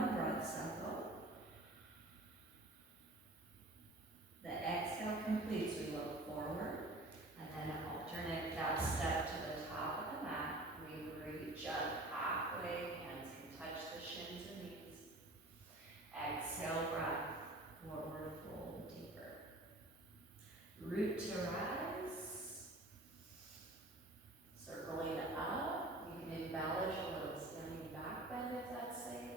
more breath cycle. The exhale completes, we look forward, and then alternate that step to the top of the mat. We reach up halfway, hands can touch the shins and knees. Exhale, breath, forward fold deeper. Root to rise. Circling up, you can embellish a little standing back bend if that's safe.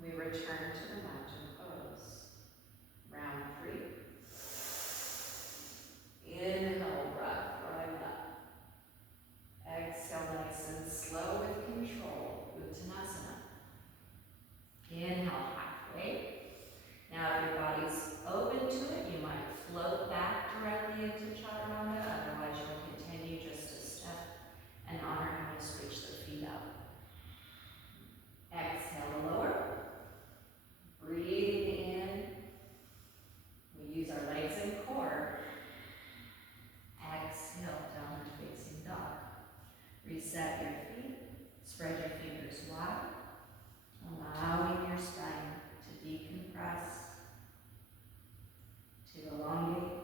We return to the mountain pose. Round 3. Inhale, breath, right up. Exhale, nice and slow with control, Uttanasana. Inhale, halfway. Now if your body's open to it, you might float back directly into Chaturanga, otherwise you'll continue just to step and honor how to switch the feet up. Exhale to lower. Breathing in. We use our legs and core. Exhale, downward facing dog. Reset your feet. Spread your fingers wide, allowing your spine to decompress, to elongate.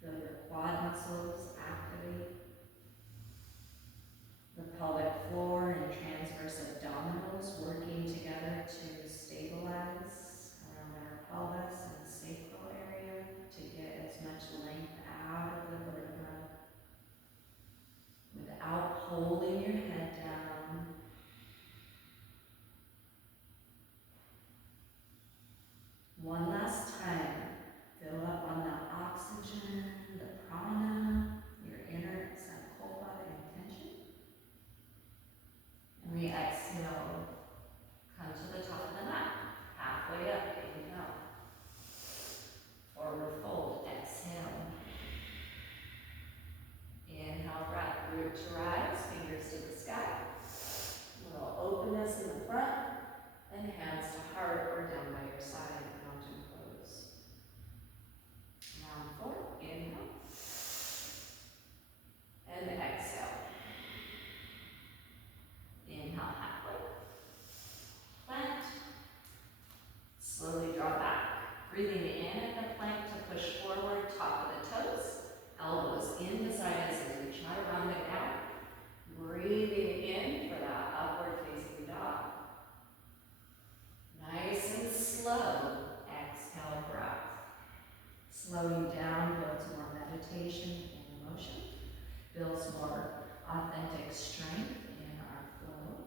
Feel your quad muscles activate. The pelvic floor and transverse abdominals working together to stabilize around our pelvis and sacral area to get as much length out of the vertebra without holding your head down. One last time, fill up on the oxygen, the prana, your inner sankalpa intention. And we exhale, come to the top of the mat, halfway up, inhale. Forward fold, exhale. Inhale, breath, root to rise, fingers to the sky. A little openness in the front, and hands to heart or down by your side, mountain pose. Round 4, inhale. And exhale. Inhale, halfway. Plant. Slowly draw back. Breathing in at the plank to push forward, top of the toes. Elbows in beside us as we chaturanga down. Breathing in for that upward facing dog. Nice and slow. Exhale, breath. Slowing down builds more meditation and motion. Builds more authentic strength in our flow.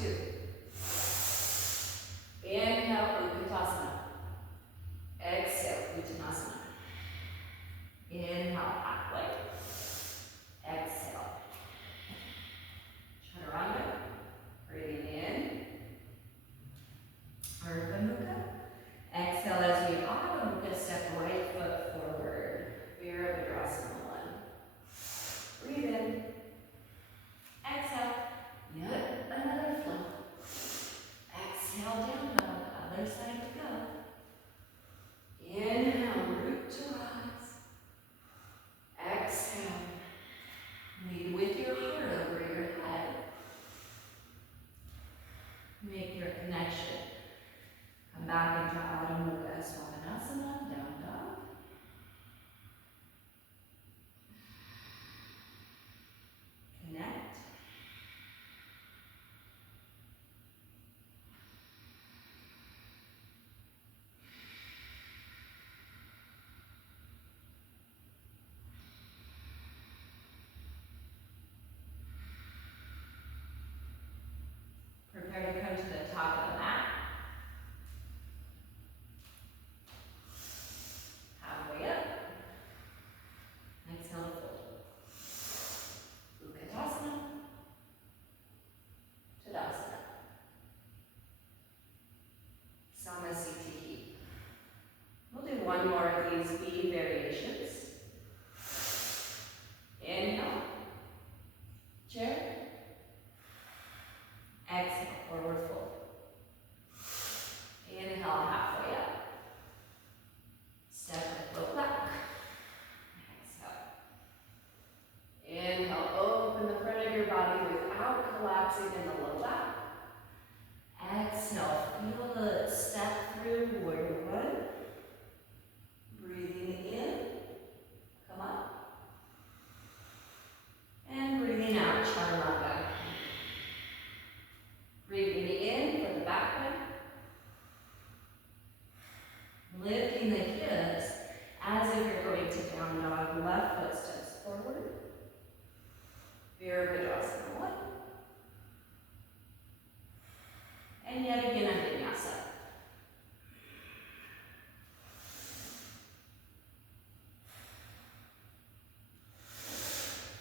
2. Inhale, Utkatasana. Exhale, Uttanasana. Inhale, halfway. Exhale. Chaturanga. Breathing in. Ardha Mukha. Exhale as we Adho Mukha, step right foot forward. Virabhadrasana 1. Breathe in. Exhale. Yet another flow. Exhale, down dog. Other side to go. Inhale, root to rise. Exhale. Lead with your heart over your head. Make your connection. Come back into Adho Mukha Svanasana, down dog. Connect. Prepare to come to the top of the mat. Halfway up. Exhale to fold. Utkatasana. Tadasana. Samasthiti. We'll do one more of these B variations. Inhale. Chair. Exhale, forward fold. Inhale, halfway up. Step the foot back. Exhale. Inhale, open the front of your body without collapsing in the low back. Exhale, feel the step through warrior 1. Breathing in, come up. And breathing out, chaturanga. Breathing in for the back bend. Lifting the hips as if you're going to down dog. Left foot steps forward. Virabhadrasana 1. And yet again, a vinyasa.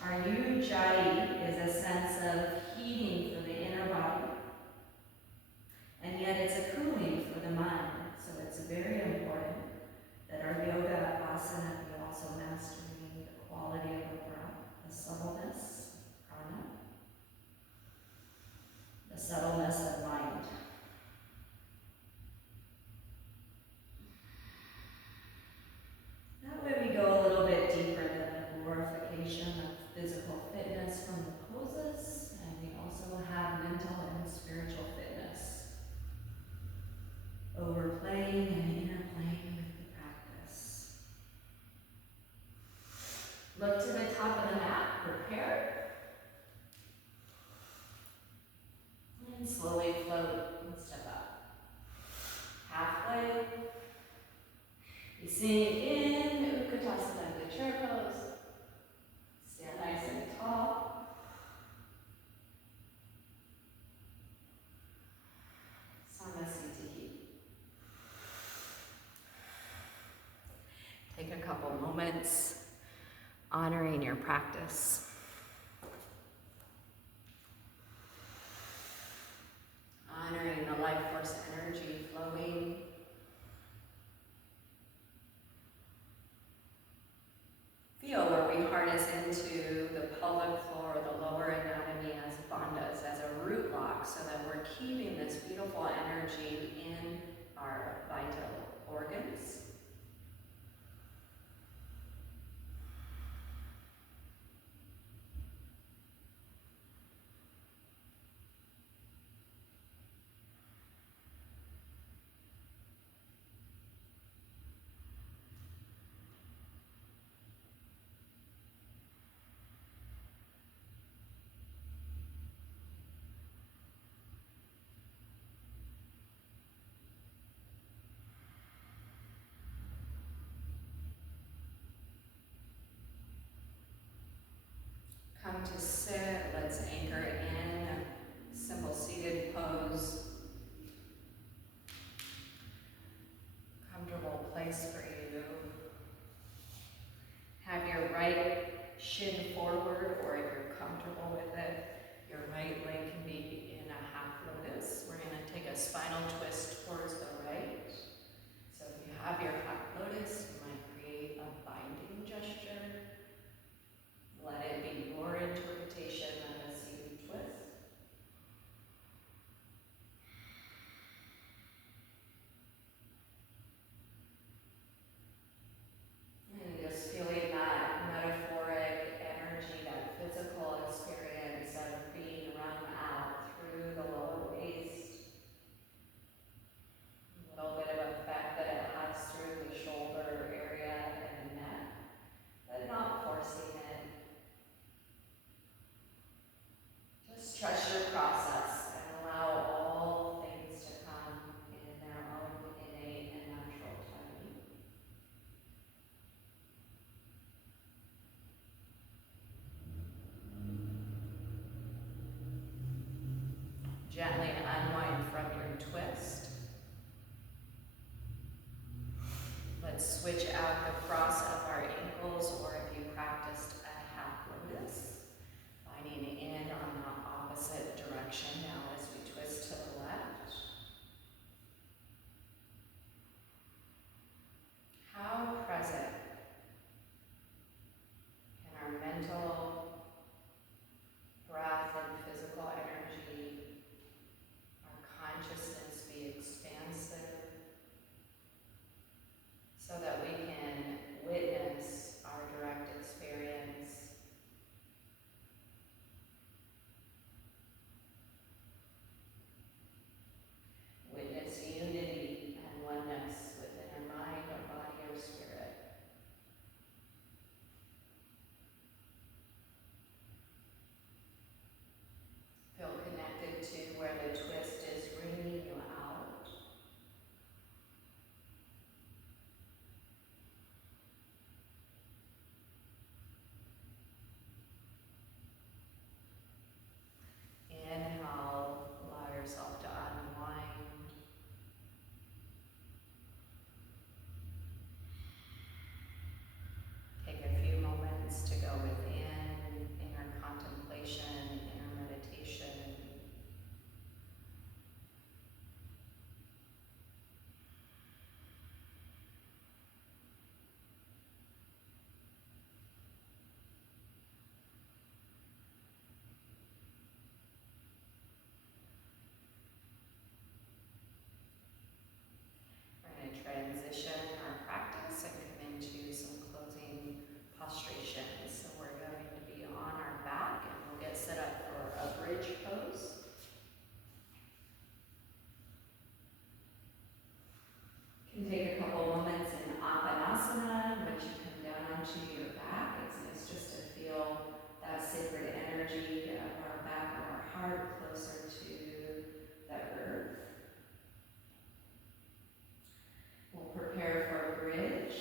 Our Ujjayi is a sense of heating for the inner body. And yet it's a cooling for the mind. So it's very important that our yoga asana be also mastering the quality of the breath, the subtleness, prana, the subtleness of mind. That way we go a little bit deeper than the glorification of physical fitness from the poses, and we also have mental and spiritual fitness. Overplaying and interplaying with the practice. Look to the top of the mat, prepare. And slowly float and step up. Halfway. You sink in, Utkatasana, the chair pose. Stand nice and tall. Samasthiti. Take a couple moments honoring your practice. Honoring the life force energy flowing. Feel where we harness into the pelvic floor, the lower anatomy as bandhas, as a root lock, so that we're keeping this beautiful energy in our vital organs. Come to sit, let's anchor in, simple seated spinal twist towards the right. So if you have your half lotus, you might create a binding gesture. Let it be your interpretation of a seated twist. And just feeling that metaphoric energy, that physical experience of being run out through the lower waist. A little bit of effect that it has through the shoulder area and the neck, but not forcing it. Just trust your process and allow all things to come in their own innate and natural timing. Gently unwind from your twist. Let's switch out the cross of our ankles, or if you practiced a half lotus, finding in on the opposite direction now as we twist to the left. How present can our mental, breath, and physical energy, our consciousness be expansive so that we can witness our direct experience, witness unity and oneness within our mind, our body, our spirit. Feel connected to where the twist is bringing you out. Inhale, allow yourself to unwind. Take a few moments to go within, inner contemplation, inner meditation. We're going to transition our practice and come into some closing posturation. So we're going to be on our back and we'll get set up for a bridge pose. You can take a couple moments in Apanasana. Once you come down onto your back, it's nice just to feel that sacred energy of our back and our heart closer to the earth. We'll prepare for a bridge,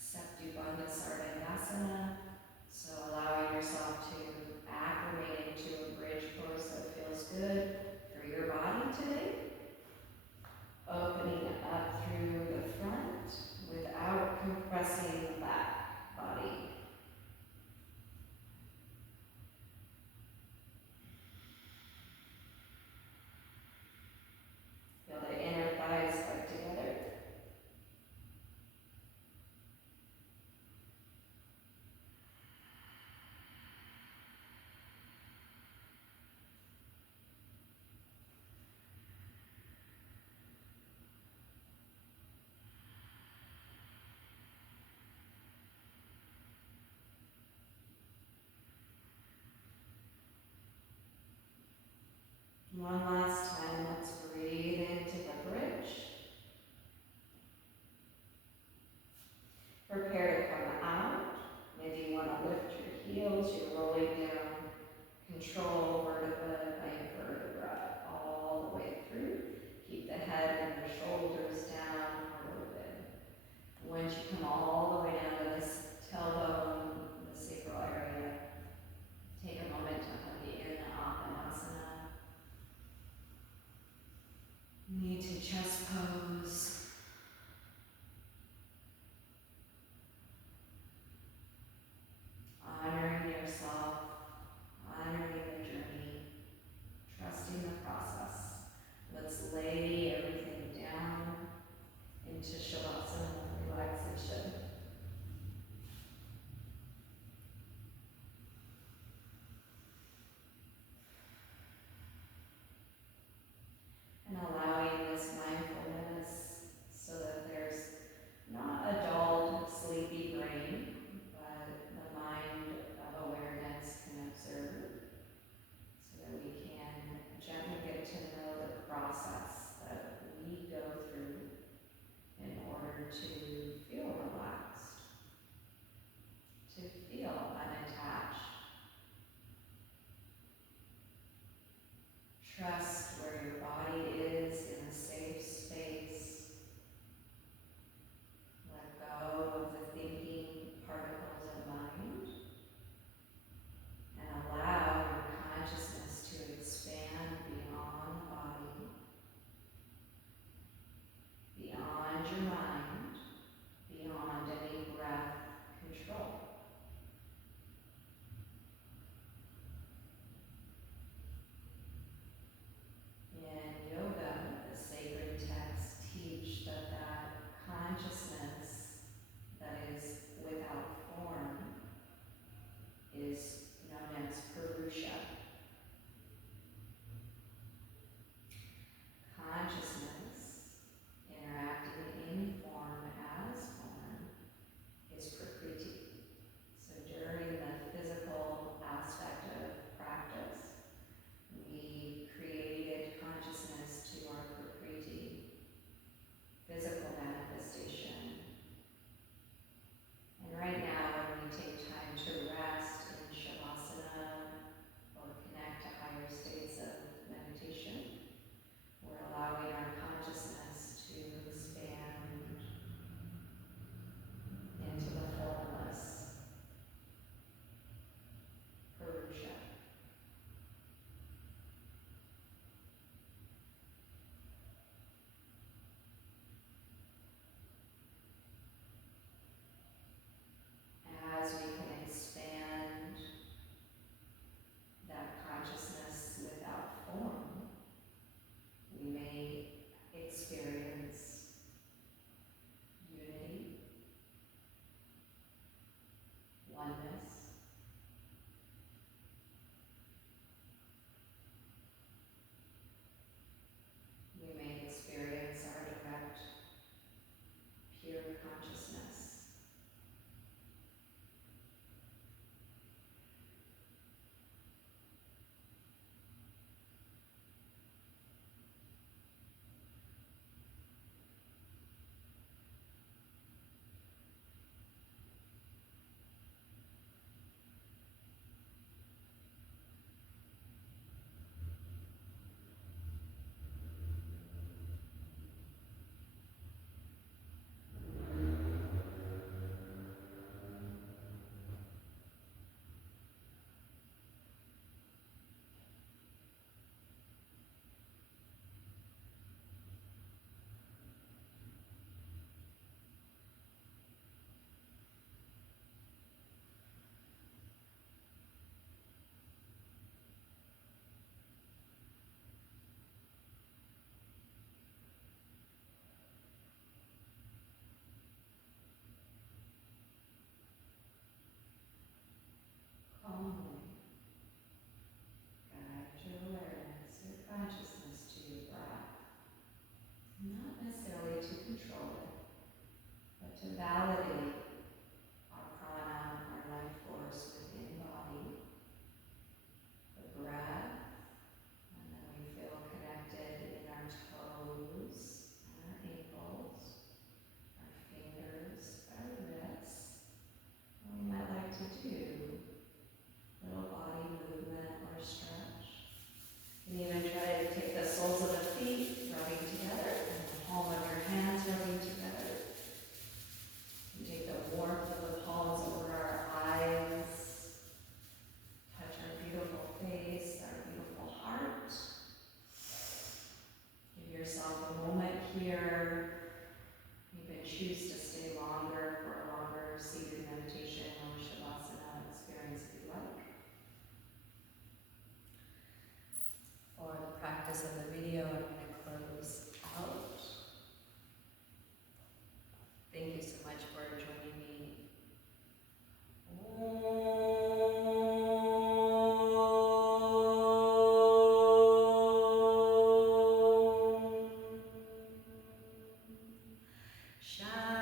Sapti Bandha Sardhanasana. So allowing yourself to acclimate into a bridge pose that feels good for your body today. Opening up through the front without compressing the back body. Feel the inner thighs hug together. One last time, let's breathe into the bridge. Prepare to come out. Maybe you want to lift your heels, you're rolling down, control vertebra by vertebra all the way through. Keep the head and the shoulders down, heart open. Once you come all the way down to this tailbone, the sacral area, take a moment to hug in Apanasana. Trust where your body is in a safe space. Let go of the thinking particles of mind and allow your consciousness to expand beyond the body, beyond your mind, beyond any breath control. In yoga, the sacred texts teach that consciousness that is without form is known as Purusha. Consciousness interacting in form as form is Prakriti. So during the physical aspect of practice, we created consciousness to our Prakriti, physical manifestation. And right now, when we take time to rest in Shavasana or connect to higher states of meditation, we're allowing our consciousness to expand into the formless Purusha. As we can expand that consciousness without form, we may experience unity, oneness, we may experience our direct, pure consciousness. Calmly guide your awareness, your consciousness to your breath. Not necessarily to control it, but to validate our prana, our life force within body, the breath, and then we feel connected in our toes and our ankles, our fingers, our wrists. And we might like to do little body movement or stretch. You can even try to take the soles of the feet rubbing together and the palm of your hands rubbing together. You take the warmth of the palms over our eyes, touch our beautiful face, our beautiful heart. Give yourself a moment here. You can choose to stay longer for a longer seated meditation or Shavasana experience if you like. For the practice of the video, I'm going to close out. Thank you so much for joining me. Shine.